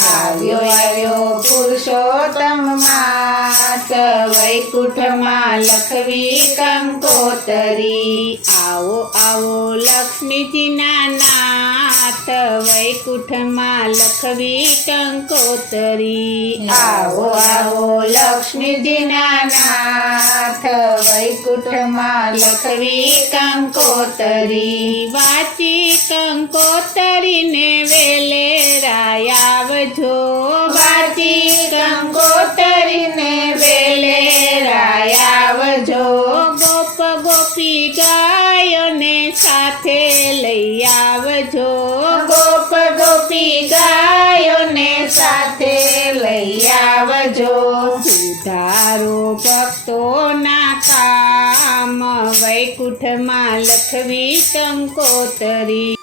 આવ્યો આવ્યો પુરુષોત્તમ માસ વૈકુંઠમાં લખવી કંકોતરી આવો આવો લક્ષ્મીજીના નાથ વૈકુંઠમાં લખવી કંકોતરી આવો આવો લક્ષ્મીજીના નાથ વૈકુંઠમાં લખવી કંકોતરી વાંચી કંકોતરીને વેલે આવજો વાંચી કંકોતરીને વેલે આવજો ગોપ ગોપી ગાયોને સાથે લઈ આવજો ગોપ ગોપી ગાયોને સાથે લઈ આવજો સુધારો ભક્તોના કામ વૈકુંઠમાં લખવી કંકોતરી